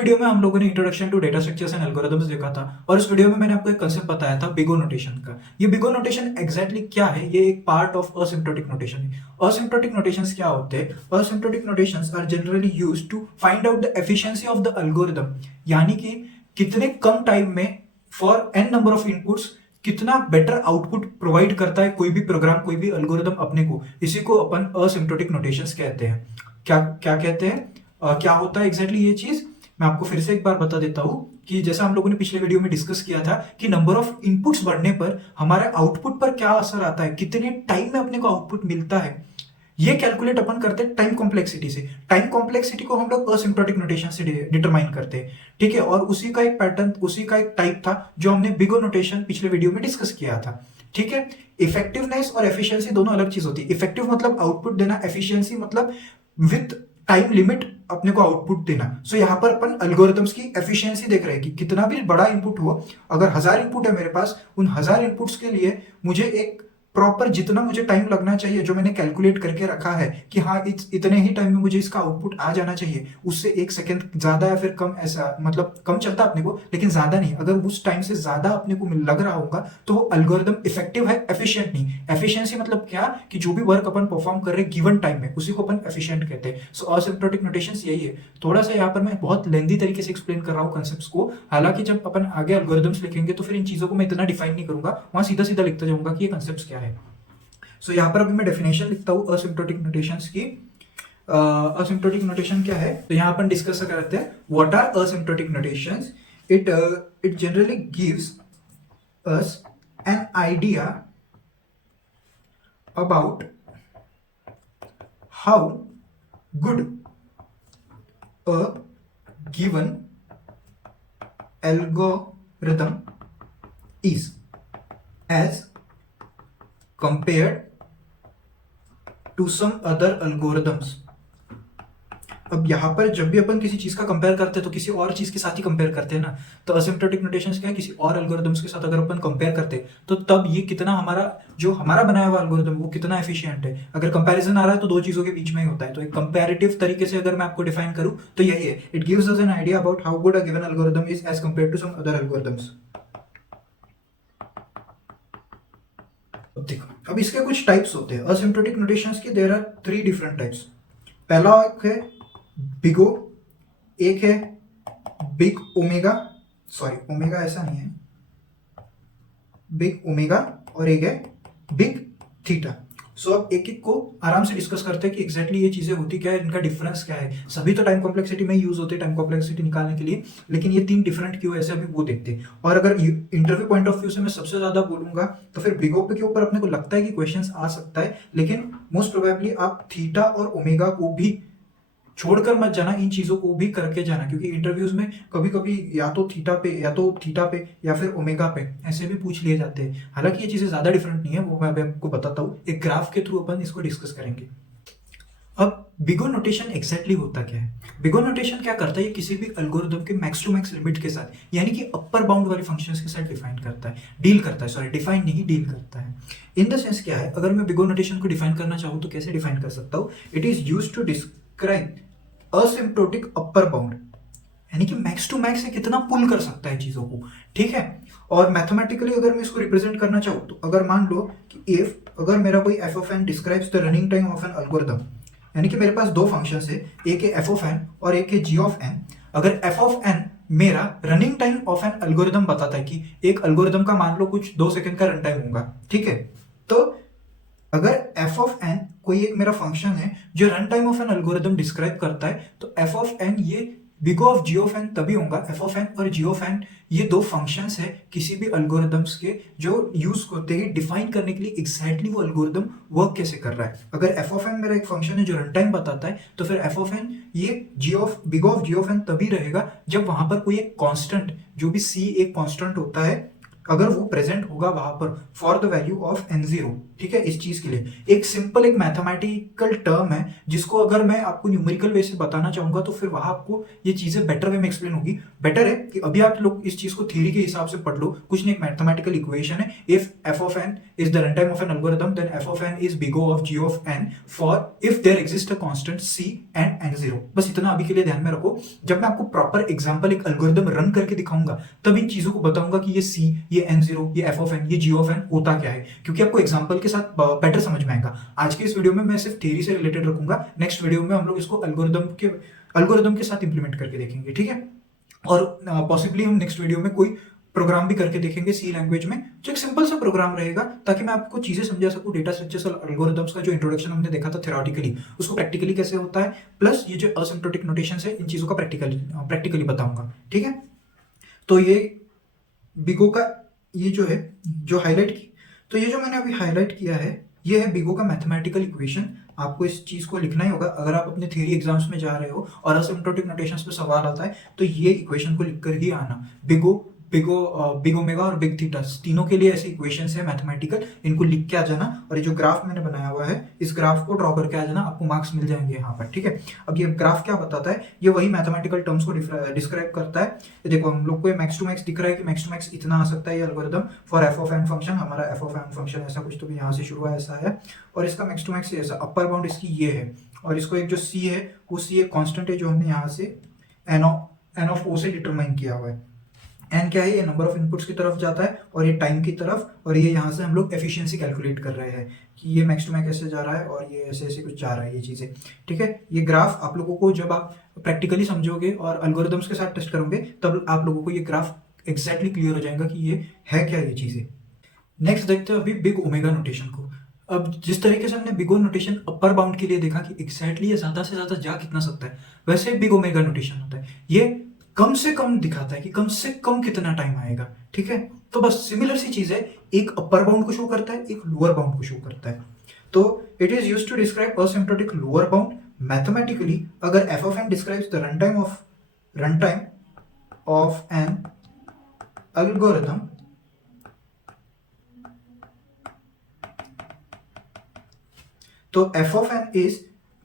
Video में हम लोगों ने introduction to data structures and algorithms देखा था और इस वीडियो में मैंने आपको एक कंसेप्ट बताया था बिगो नोटेशन का। ये बिगो नोटेशन एग्जैक्टली क्या है? ये एक पार्ट ऑफ असिम्प्टोटिक नोटेशन है। असिम्प्टोटिक नोटेशंस क्या होते हैं? Asymptotic notations are generally used to find out the efficiency of the algorithm, यानी कि कितने कम टाइम में for N number of inputs कितना बेटर आउटपुट प्रोवाइड करता है कोई भी प्रोग्राम, कोई भी एल्गोरिथम अपने को। इसी को अपन असिम्प्टोटिक नोटेशंस कहते हैं। क्या क्या कहते हैं? क्या होता है एग्जैक्टली ये चीज मैं आपको फिर से एक बार बता देता हूं कि जैसा हम लोगों ने पिछले वीडियो में डिस्कस किया था कि नंबर ऑफ इनपुट्स बढ़ने पर हमारे आउटपुट पर क्या असर आता है, कितने टाइम में अपने को आउटपुट मिलता है, ये कैलकुलेट अपन करते हैं टाइम कॉम्प्लेक्सिटी से। टाइम कॉम्प्लेक्सिटी को हम लोग असिम्प्टोटिक नोटेशन से डिटरमाइन करते हैं, ठीक है। और उसी का एक पैटर्न, उसी का एक टाइप था जो हमने बिगो नोटेशन पिछले वीडियो में डिस्कस किया था, ठीक है। इफेक्टिवनेस और एफिशिएंसी दोनों अलग चीज होती है। इफेक्टिव मतलब आउटपुट देना, एफिशिएंसी मतलब विथ टाइम लिमिट अपने को आउटपुट देना। सो यहाँ पर अपन एल्गोरिथम्स की एफिशिएंसी देख रहे हैं कि कितना भी बड़ा इनपुट हो, अगर 1000 इनपुट है मेरे पास, उन 1000 इनपुट्स के लिए मुझे एक प्रॉपर जितना मुझे टाइम लगना चाहिए जो मैंने कैलकुलेट करके रखा है कि हाँ इतने ही टाइम में मुझे इसका आउटपुट आ जाना चाहिए, उससे 1 सेकंड ज्यादा या फिर कम, ऐसा मतलब कम चलता अपने को लेकिन ज्यादा नहीं। अगर उस टाइम से ज्यादा अपने को लग रहा होगा तो वो एल्गोरिथम इफेक्टिव है, एफिशिएंट नहीं। एफिशिएंसी मतलब क्या कि जो भी वर्क अपन परफॉर्म कर रहे हैं गिवन टाइम में, उसी को अपन एफिशिएंट कहते हैं। सो असिम्प्टोटिक नोटेशंस यही है। थोड़ा सा यहाँ पर मैं बहुत लेंदी तरीके से एक्सप्लेन कर रहा हूँ कंसेप्ट्स को, हालांकि जब अपन आगे एल्गोरिथम्स लिखेंगे तो फिर इन चीजों को मैं इतना डिफाइन नहीं करूंगा, वहां सीधा सीधा लिखता जाऊंगा कि ये कंसेप्ट्स क्या है। सो यहाँ पर अभी मैं डेफिनेशन लिखता हूँ असिम्प्टोटिक नोटेशंस की। असिम्प्टोटिक नोटेशन क्या है तो यहाँ अपन डिस्कस करते हैं what are asymptotic notations. It generally gives us an idea about how good a given algorithm is as compared to some other algorithms। अब यहां पर जब भी अपन किसी चीज का कंपेयर करते हैं तो किसी और चीज के साथ ही कंपेयर करते हैं ना। तो असिम्प्टोटिक नोटेशंस क्या है? किसी और एल्गोरिथम्स के साथ अगर अपन कंपेयर करते हैं तो तब ये कितना हमारा जो हमारा बनाया हुआ एल्गोरिथम वो कितना एफिशिएंट है। अगर कंपैरिजन आ रहा है तो दो चीजों के बीच में ही होता है। तो एक कंपैरेटिव तरीके से अगर मैं आपको डिफाइन करूं तो यही है, it gives us an idea about how good a given algorithm is as compared to some other algorithms. अब देखो, अब इसके कुछ टाइप्स होते हैं असिम्प्टोटिक नोटेशंस के। There are 3 different types. पहला एक है बिगो, एक है बिग ओमेगा, सॉरी ओमेगा ऐसा नहीं है, बिग ओमेगा, और एक है बिग थीटा। सो अब एक एक को आराम से डिस्कस करते हैं कि एग्जैक्टली ये चीजें होती क्या है, इनका डिफरेंस क्या है। सभी तो टाइम कॉम्प्लेक्सिटी में यूज होते हैं टाइम कॉम्प्लेक्सिटी निकालने के लिए, लेकिन ये 3 डिफरेंट क्यों ऐसे अभी वो देखते हैं। और अगर इंटरव्यू पॉइंट ऑफ व्यू से मैं सबसे ज्यादा बोलूंगा तो फिर बिगो के ऊपर अपने को लगता है कि क्वेश्चंस आ सकता है, लेकिन मोस्ट प्रोबेबली आप थीटा और ओमेगा को भी छोड़कर मत जाना, इन चीजों को भी करके जाना, क्योंकि इंटरव्यूज में कभी कभी या तो थीटा पे या फिर ओमेगा पे ऐसे भी पूछ लिए जाते हैं। हालांकि ये चीजें ज्यादा डिफरेंट नहीं है, वो मैं अभी आपको बताता हूँ। एक ग्राफ के थ्रू अपन इसको डिस्कस करेंगे। अब बिगो नोटेशन एग्जैक्टली होता क्या है? बिगो नोटेशन क्या करता है? ये किसी भी एल्गोरिथम के मैक्स टू मैक्स लिमिट के साथ, यानी कि अपर बाउंड वाले फंक्शंस के साथ डिफाइन करता है, डील करता है, सॉरी डिफाइन नहीं डील करता है। इन द सेंस क्या है, अगर मैं बिगो नोटेशन को डिफाइन करना चाहूँ तो कैसे डिफाइन कर सकता हूँ? It is used to describe asymptotic upper bound, यानी कि मैक्स टू मैक्स से कितना पुल कर सकता है चीजों को, ठीक है। और मैथमेटिकली अगर मैं इसको रिप्रेजेंट करना चाहूँ तो अगर मान लो कि इफ अगर मेरा कोई f of N describes the running time of N algorithm, यानी कि मेरे पास 2 फंक्शंस है, एक है एफ ऑफ एन और एक है जी ऑफ एन। अगर एफ ऑफ एन मेरा running time of an algorithm बताता है कि एक एल्गोरिथम का मान लो कुछ 2 सेकंड का रन टाइम होगा, ठीक है। तो अगर एफ ऑफ एन कोई एक मेरा फंक्शन है जो run time of N algorithm describe करता है, तो एफ ऑफ एन ये big O of ji of n तभी होगा। एफ ऑफ एन और जी ऑफ एन ये 2 फंक्शंस है किसी भी एल्गोरिथम्स के जो यूज होते हैं डिफाइन करने के लिए एग्जैक्टली वो एल्गोरिथम वर्क कैसे कर रहा है। अगर एफ ऑफ एन मेरा एक फंक्शन है जो रन टाइम बताता है, तो फिर एफ ऑफ एन ये big O of ji of n तभी रहेगा जब वहां पर कोई एक कांस्टेंट, जो भी सी एक कांस्टेंट होता है, अगर वो प्रेजेंट होगा वहां पर for the value of n0, ठीक है, इस चीज के लिए एक सिंपल एक मैथमेटिकल टर्म है जिसको अगर मैं आपको न्यूमेरिकल वे से बताना चाहूंगा तो फिर वहां आपको ये चीजें बेटर वे में एक्सप्लेन होगी। बेटर है कि अभी आप लोग इस चीज को थ्योरी के हिसाब से पढ़ लो, कुछ नहीं, एक मैथमेटिकल इक्वेशन है, if f of N is the run time of N algorithm then f of N is big O of ji of n for if there exist a constant C and N zero. बस इतना अभी के लिए ध्यान में रखो। जब मैं आपको प्रॉपर एग्जांपल एक एल्गोरिथम रन करके दिखाऊंगा तब इन चीजों को बताऊंगा कि ये सी, ये एन जीरो, ये एफ ऑफ एन, ये जी ऑफ एन होता क्या है, क्योंकि आपको एग्जांपल के साथ बेटर समझ में आएगा। आज के इस वीडियो में मैं सिर्फ थ्योरी से रिलेटेड रखूंगा, नेक्स्ट वीडियो में हम लोग इसको एल्गोरिथम के साथ इंप्लीमेंट करके देखेंगे, ठीक है। और पॉसिबली हम नेक्स्ट वीडियो में कोई प्रोग्राम भी करके देखेंगे सी लैंग्वेज में, जो एक सिंपल सा प्रोग्राम रहेगा ताकि मैं आपको चीजें समझा सकूं। डेटा स्ट्रक्चर्स और एल्गोरिथम्स का जो इंट्रोडक्शन हमने देखा था थ्योरेटिकली, उसको प्रैक्टिकली कैसे होता है, प्लस ये जो असिम्प्टोटिक नोटेशंस है इन चीजों का प्रैक्टिकली बताऊंगा, ठीक है। तो ये बिगो का ये जो है जो हाईलाइट की, तो ये जो मैंने अभी हाईलाइट किया है ये है बिगो का मैथमेटिकल इक्वेशन। आपको इस चीज को लिखना ही होगा अगर आप अपने थ्योरी एग्जाम्स में जा रहे हो और असिम्प्टोटिक नोटेशंस पे सवाल आता है तो ये इक्वेशन को लिख कर ही आना। बिग ओमेगा और बिग थीटा तीनों के लिए ऐसे इक्वेशंस है मैथमेटिकल, इनको लिख के आ जाना। और ये जो ग्राफ मैंने बनाया हुआ है इस ग्राफ को ड्रॉ करके आ जाना, आपको मार्क्स मिल जाएंगे यहाँ पर, ठीक है। अब ये ग्राफ क्या बताता है, ये वही मैथमेटिकल टर्म्स को डिस्क्राइब करता है। देखो हम लोग को मैक्स टू मैक्स दिख रहा है कि मैक्स टू मैक्स इतना आ सकता है ये algorithm for f of n function. हमारा एफ ऑफ एन फंक्शन ऐसा कुछ तो भी यहाँ से शुरू हुआ ऐसा है, और इसका मैक्स टू मैक्स ऐसा अपर बाउंड इसकी ये है, और इसको एक जो सी है वो सी एक कांस्टेंट है जो हमने यहाँ से एन ऑफ ओ से डिटरमाइन किया हुआ है। एन क्या है, ये नंबर ऑफ इनपुट्स की तरफ जाता है और ये टाइम की तरफ, और ये यहाँ से हम लोग एफिशिएंसी कैलकुलेट कर रहे हैं कि ये मैक्स टू मैक्स ऐसे जा रहा है और ये ऐसे ऐसे कुछ जा रहा है ये चीज़ें, ठीक है। ये ग्राफ आप लोगों को जब आप प्रैक्टिकली समझोगे और एल्गोरिथम्स के साथ टेस्ट करोगे तब आप लोगों को ये ग्राफ एग्जैक्टली क्लियर हो जाएगा कि ये है क्या ये चीज़ें। नेक्स्ट देखते हैं अभी बिग ओमेगा नोटेशन को। अब जिस तरीके से हमने big O notation upper bound के लिए देखा कि एग्जैक्टली ये ज्यादा से ज्यादा जा कितना सकता है, वैसे बिग ओमेगा नोटेशन होता है, ये कम से कम दिखाता है कि कम से कम कितना टाइम आएगा, ठीक है। तो बस सिमिलर सी चीज है, एक अपर बाउंड को शो करता है, एक लोअर बाउंड को शो करता है। तो it is used to describe asymptotic lower bound mathematically. अगर F of N describes the run time of N algorithm तो F of N is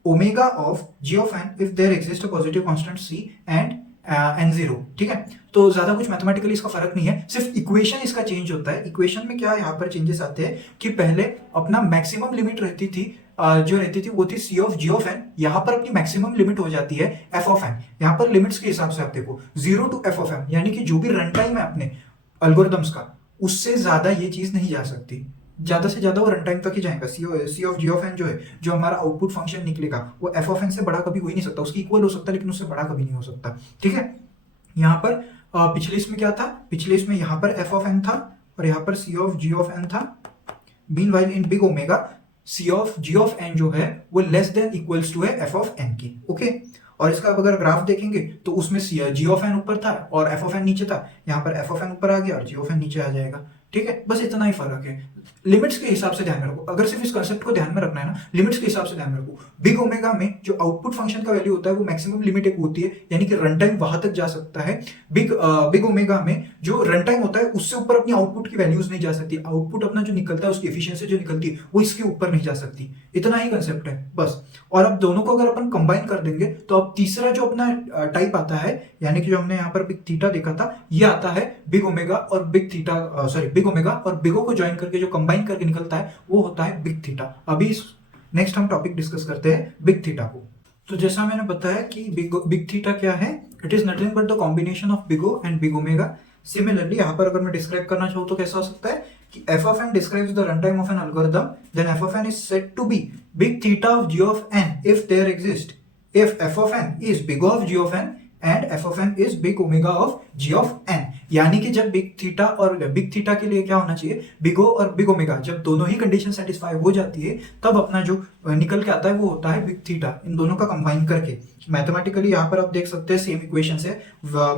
omega of ji of N if there exist a positive constant C and N zero, ठीक है। तो ज्यादा कुछ mathematically इसका फर्क नहीं है, सिर्फ इक्वेशन इसका चेंज होता है। इक्वेशन में क्या यहाँ पर चेंजेस आते हैं कि पहले अपना मैक्सिमम लिमिट रहती थी जो रहती थी वो थी सी ऑफ जी ऑफ एन, यहाँ पर अपनी मैक्सिमम लिमिट हो जाती है एफ ऑफ एन। यहाँ पर लिमिट्स के हिसाब से आप देखो 0 टू एफ ऑफ एन, यानी कि जो भी रन टाइम है अपने एल्गोरिथम्स का उससे ज्यादा ये चीज नहीं जा सकती, ज्यादा से ज्यादा वो रन टाइम तक ही जाएगा। सी ऑफ जी ऑफ एन जो है, जो हमारा आउटपुट फंक्शन निकलेगा वो एफ ऑफ एन से बड़ा कभी हो ही नहीं सकता, उसकी इक्वल हो सकता है लेकिन उससे बड़ा कभी नहीं हो सकता, ठीक है। यहाँ पर पिछले इसमें क्या था, पिछले इसमें यहाँ पर एफ ऑफ एन था और यहाँ पर c of ji of n था। Meanwhile in big omega c of ji of n जो है वो लेस देन इक्वल्स टू है एफ ऑफ एन की, ओके। और इसका अगर ग्राफ देखेंगे तो उसमें जी ऑफ एन ऊपर था और एफ ऑफ एन नीचे था, यहाँ पर एफ ऑफ एन ऊपर आ गया और जी ऑफ एन नीचे आ जाएगा, ठीक है। बस इतना ही फर्क है, लिमिट्स के हिसाब से ध्यान में रखो। अगर सिर्फ इस कंसेप्ट को ध्यान में रखना है ना, लिमिट्स के हिसाब से ध्यान में रखो। बिग ओमेगा में जो आउटपुट फंक्शन का वैल्यू होता है वो मैक्सिमम लिमिट एक होती है, यानी कि रन टाइम वहां तक जा सकता है। बिग ओमेगा में जो रन टाइम होता है उससे ऊपर अपनी आउटपुट की वैल्यूज नहीं जा सकती, आउटपुट अपना जो निकलता है उसकी एफिशिएंसी जो निकलती है वो इसके ऊपर नहीं जा सकती। इतना ही कंसेप्ट है बस। और अब दोनों को अगर अपन कंबाइन कर देंगे तो अब तीसरा जो अपना टाइप आता है, यानी कि जो हमने यहाँ पर बिग थीटा देखा था, ये आता है बिग ओमेगा और big theta, sorry big omega और बिगो को ज्वाइन करके जो कंबाइन करके निकलता है वो होता है बिग थीटा। अभी नेक्स्ट हम टॉपिक डिस्कस करते हैं बिग थीटा को। तो जैसा मैंने बताया कि बिग थीटा क्या है, it is nothing but the combination of big O and big omega. Similarly यहाँ पर अगर मैं डिस्क्राइब करना चाहूँ तो कैसा हो सकता है कि f of N describes the run time of N algorithm, then f of N is said to be big theta of ji of N if there exist, if f of N is big of ji of n and f of N is big omega of ji of n. यानी कि जब big theta और big theta के लिए क्या होना चाहिए, बिगो और बिग ओमेगा, जब दोनों ही कंडीशन सेटिस्फाई हो जाती है तब अपना जो निकल के आता है वो होता है बिग थीटा। इन दोनों का कंबाइन करके मैथमेटिकली यहाँ पर आप देख सकते हैं सेम इक्वेशन है।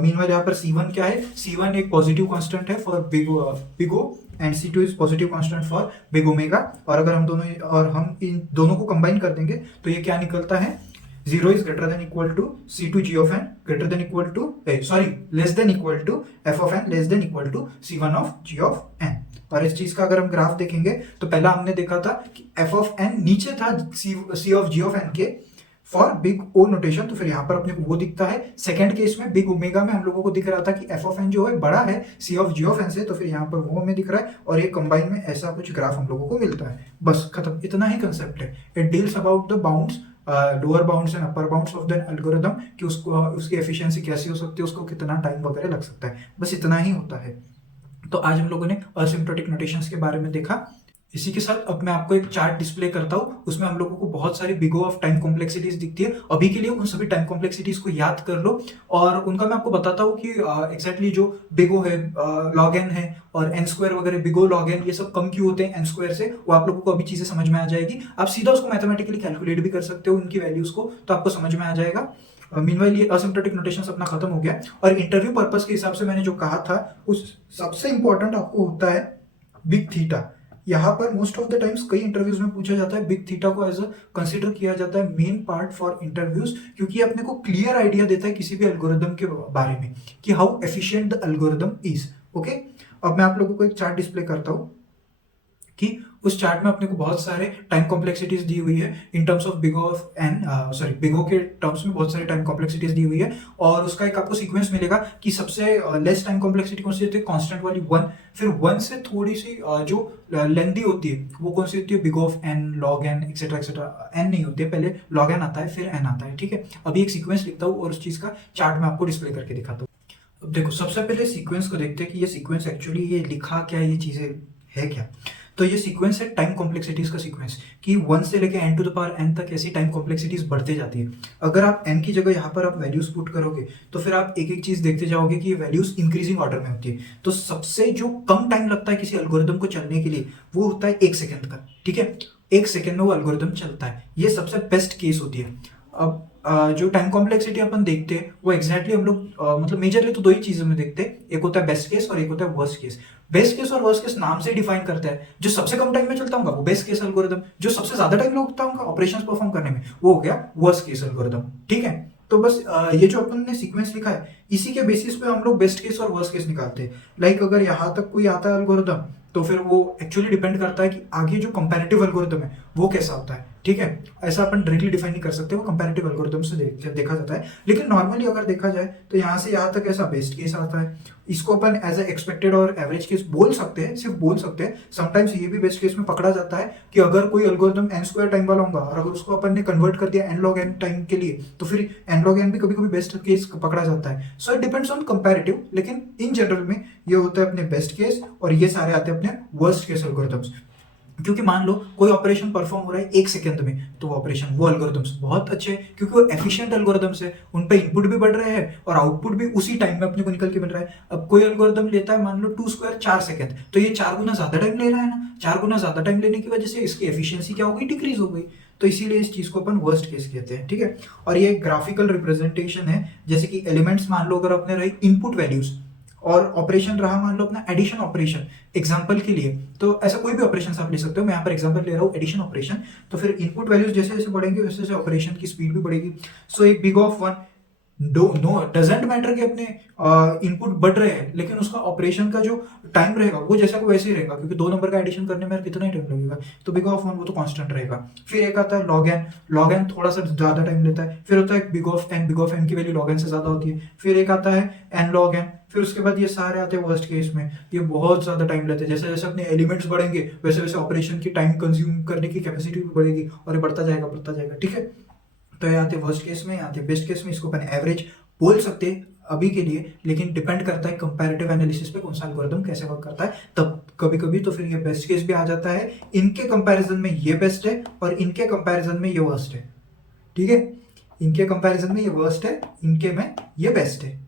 मीनवाइल यहाँ पर C1 क्या है, C1 एक पॉजिटिव कांस्टेंट है for big O and C2 is positive constant for big omega. और अगर हम इन दोनों को कंबाइन कर देंगे तो ये क्या निकलता है, 0 is greater than equal to C2 G of n greater than equal to less than equal to f of n less than equal to C1 of G of n। और इस चीज का अगर हम ग्राफ देखेंगे तो पहला हमने देखा था कि एफ ऑफ एन नीचे था सी ऑफ जी ऑफ एन के फॉर बिग ओ नोटेशन, तो फिर यहाँ पर अपने को वो दिखता है। सेकंड केस में बिग ओमेगा में हम लोगों को दिख रहा था कि एफ ऑफ एन जो है बड़ा है सी ऑफ जी ऑफ एन से, तो फिर यहाँ पर वो हमें दिख रहा है और ये कंबाइन में ऐसा कुछ ग्राफ हम लोगों को मिलता है। बस खत्म, इतना ही कंसेप्ट है। It deals about the bounds, lower bounds and upper bounds of the algorithm, कि उसको उसकी एफिशिएंसी कैसी हो सकती है, उसको कितना टाइम वगैरह लग सकता है, बस इतना ही होता है। तो आज हम लोगों ने असिम्प्टोटिक नोटेशंस के बारे में देखा। इसी के साथ अब मैं आपको एक चार्ट डिस्प्ले करता हूँ, उसमें हम लोगों को बहुत सारी big O of time complexities दिखती है। अभी के लिए उन सभी टाइम कॉम्प्लेक्सिटीज को याद कर लो और उनका मैं आपको बताता हूँ कि एग्जैक्टली जो बिग ओ है, लॉग एन है और एन स्क्वायर वगैरह, बिग ओ लॉग एन, ये सब कम क्यों होते हैं एन स्क्वायर से, वो आप लोगों को अभी चीजें समझ में आ जाएगी। आप सीधा उसको मैथमेटिकली कैलकुलेट भी कर सकते हो उनकी वैल्यूज को, तो आपको समझ में आ जाएगा। मीनवाइल ये असिम्प्टोटिक नोटेशन अपना खत्म हो गया और इंटरव्यू पर्पस के हिसाब से मैंने जो कहा था उस सबसे इंपॉर्टेंट आपको होता है बिग थीटा। यहाँ पर मोस्ट ऑफ द टाइम्स कई इंटरव्यूज में पूछा जाता है, बिग थीटा को एज अ कंसीडर किया जाता है मेन पार्ट फॉर इंटरव्यूज, क्योंकि अपने को क्लियर आइडिया देता है किसी भी एल्गोरिदम के बारे में कि how efficient the algorithm is. Okay, अब मैं आप लोगों को एक चार्ट डिस्प्ले करता हूँ कि उस चार्ट में अपने को बहुत सारे टाइम कॉम्प्लेक्सिटीज दी हुई है in terms of big of n, sorry big O के टर्म्स में बहुत सारी टाइम कॉम्प्लेक्सिटीज दी हुई है और उसका एक आपको सीक्वेंस मिलेगा कि सबसे लेस टाइम कॉम्प्लेक्सिटी कौन सी होती है, कांस्टेंट वाली 1, फिर 1 से थोड़ी सी जो लेंथी होती है वो कौन सी होती है, big of n, log n, etcetera etcetera. N नहीं होती है, पहले लॉग एन आता है फिर एन आता है, ठीक है। अभी एक सीक्वेंस लिखता हूँ और उस चीज का चार्ट में आपको डिस्प्ले करके दिखाता हूँ। अब देखो, सबसे पहले सीक्वेंस को देखते हैं कि ये सीक्वेंस एक्चुअली ये लिखा क्या, ये चीजें है क्या। तो ये सीक्वेंस है टाइम कॉम्प्लेक्सिटीज का सीक्वेंस, कि 1 से लेके n to the power n तक ऐसी टाइम कॉम्प्लेक्सिटीज बढ़ते जाती है। अगर आप n की जगह यहाँ पर आप वैल्यूज पुट करोगे तो फिर आप एक एक चीज देखते जाओगे कि ये वैल्यूज इंक्रीजिंग ऑर्डर में होती है। तो सबसे जो कम टाइम लगता है किसी एल्गोरिदम को चलने के लिए वो होता है 1 सेकेंड का, ठीक है। 1 सेकेंड में वो एल्गोरिदम चलता है, ये सबसे बेस्ट केस होती है। अब जो टाइम कॉम्प्लेक्सिटी अपन देखते हैं वो एग्जैक्टली हम लोग मतलब मेजरली तो दो ही चीजों में देखते हैं, एक होता है बेस्ट केस और एक होता है वर्स्ट केस। बेस्ट केस और वर्स्ट केस नाम से डिफाइन करता है, जो सबसे कम टाइम में चलता होगा वो बेस्ट केस एल्गोरिदम, जो सबसे ज्यादा टाइम लगता होगा ऑपरेशंस परफॉर्म करने में वो हो गया वर्स्ट केस एल्गोरिदम, ठीक है। तो बस ये जो अपन ने सीक्वेंस लिखा है इसी के बेसिस पे हम लोग बेस्ट केस और वर्स्ट केस निकालते हैं। लाइक अगर यहाँ तक कोई आता है एल्गोरिदम तो फिर वो एक्चुअली डिपेंड करता है कि आगे जो कंपैरेटिव एल्गोरिदम है वो कैसा होता है, ठीक है। ऐसा अपन डायरेक्टली डिफाइन नहीं कर सकते, वो कंपैरेटिव एल्गोरिदम से देखा जाता है। लेकिन नॉर्मली अगर देखा जाए तो यहाँ से यहाँ तक ऐसा बेस्ट केस आता है, इसको अपन एज ए एक्सपेक्टेड और एवरेज केस बोल सकते हैं, सिर्फ बोल सकते हैं। समटाइम्स ये भी बेस्ट केस में पकड़ा जाता है कि अगर कोई एल्गोरिदम n स्क्वायर टाइम वाला होगा और अगर उसको अपन ने कन्वर्ट कर दिया n log n टाइम के लिए तो फिर n log n भी कभी कभी बेस्ट केस पकड़ा जाता है। So it depends on comparative, लेकिन इन जनरल में ये होता है अपने बेस्ट केस और ये सारे आते हैं अपने वर्स्ट केस एल्गोरिथम्स। क्योंकि मान लो कोई ऑपरेशन परफॉर्म हो रहा है 1 सेकंड में, तो वो ऑपरेशन वो एल्गोरिथम्स बहुत अच्छे हैं क्योंकि वो एफिशिएंट एल्गोरिथम्स है, उन पे इनपुट भी बढ़ रहे हैं और आउटपुट भी उसी टाइम में अपने को निकल के मिल रहा है। अब कोई एल्गोरिथम लेता है मान लो 2 स्क्वायर 4 सेकंड, तो ये 4 गुना ज्यादा टाइम ले रहा है ना, 4 गुना ज्यादा टाइम लेने की वजह से इसकी एफिशिएंसी क्या हो गई, डिक्रीज हो गई। तो इसीलिए इस चीज को अपन वर्स्ट केस कहते हैं, ठीक है। और ये ग्राफिकल रिप्रेजेंटेशन है, जैसे कि एलिमेंट्स मान लो अगर अपने रही इनपुट वैल्यूज और ऑपरेशन रहा मान लो अपना एडिशन ऑपरेशन एग्जांपल के लिए, तो ऐसा कोई भी ऑपरेशन आप ले सकते हो। मैं यहाँ पर एग्जांपल ले रहा हूँ एडिशन ऑपरेशन, तो फिर इनपुट वैल्यूज जैसे जैसे बढ़ेंगे वैसे वैसे ऑपरेशन की स्पीड भी बढ़ेगी। सो एक big of 1 no doesn't matter कि अपने इनपुट बढ़ रहे हैं, लेकिन उसका ऑपरेशन का जो टाइम रहेगा वो जैसा को वैसे ही रहेगा, क्योंकि 2 नंबर का एडिशन करने में कितना ही टाइम लगेगा। तो बिग ऑफ 1 वो तो कांस्टेंट रहेगा। फिर एक आता है लॉग एन थोड़ा सा ज्यादा टाइम लेता है। फिर होता है बिग ऑफ एन की वैल्यू लॉग एन से ज्यादा होती है। फिर एक आता है एन लॉग एन। फिर उसके बाद ये सारे आते हैं वर्स्ट केस में, ये बहुत ज्यादा टाइम लेते हैं। जैसे जैसे अपने एलिमेंट्स बढ़ेंगे वैसे वैसे ऑपरेशन की टाइम कंज्यूम करने की कैपेसिटी भी बढ़ेगी और ये बढ़ता जाएगा, ठीक है। तो ये आते वर्स्ट केस में, आते बेस्ट केस में। इसको अपन एवरेज बोल सकते हैं अभी के लिए, लेकिन डिपेंड करता है कंपैरेटिव एनालिसिस पे कौन सा एल्गोरिथम कैसे वर्क करता है। तब कभी कभी तो फिर ये बेस्ट केस भी आ जाता है, इनके कंपैरिजन में ये बेस्ट है और इनके कंपैरिजन में ये वर्स्ट है, ठीक है। इनके कंपैरिजन में ये वर्स्ट है, इनके में ये बेस्ट है,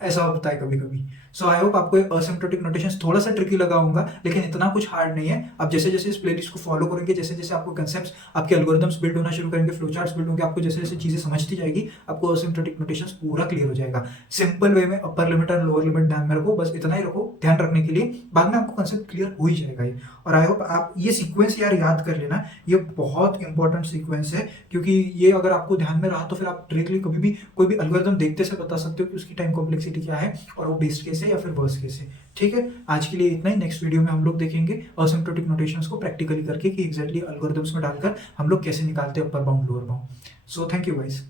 ऐसा होता है कभी कभी। सो आई होप आपको असिम्प्टोटिक नोटेशंस थोड़ा सा ट्रिकी लगा होगा, लेकिन इतना कुछ हार्ड नहीं है। आप जैसे जैसे इस प्लेलिस्ट को फॉलो करेंगे, जैसे जैसे आपको कंसेप्ट्स, आपके एल्गोरिथम्स बिल्ड होना शुरू करेंगे, फ्लो चार्ट्स बिल्ड होंगे, आपको जैसे जैसे चीजें समझती जाएगी आपको असिम्प्टोटिक नोटेशंस पूरा क्लियर हो जाएगा। सिंपल वे में अपर लिमिट और लोअर लिमिट ध्यान में रखो, बस इतना ही रखो ध्यान रखने के लिए, बाद में आपको कंसेप्ट क्लियर हो ही जाएगा ये। और आई होप आप ये सीक्वेंस यार याद कर लेना, ये बहुत इंपॉर्टेंट सीक्वेंस है, क्योंकि ये अगर आपको ध्यान में रहा तो फिर आप डायरेक्टली कभी भी कोई भी एल्गोरिथम देखते से बता सकते हो कि उसकी टाइम कॉम्प्लेक्सिटी कॉम्प्लेक्सिटी क्या है और वो बेस्ट केस है या फिर वर्स्ट केस है। ठीक है, आज के लिए इतना ही। नेक्स्ट वीडियो में हम लोग देखेंगे असिम्प्टोटिक नोटेशंस को प्रैक्टिकली करके कि एग्जैक्टली एल्गोरिथम्स में डालकर हम लोग कैसे निकालते हैं upper bound lower bound. So thank you guys.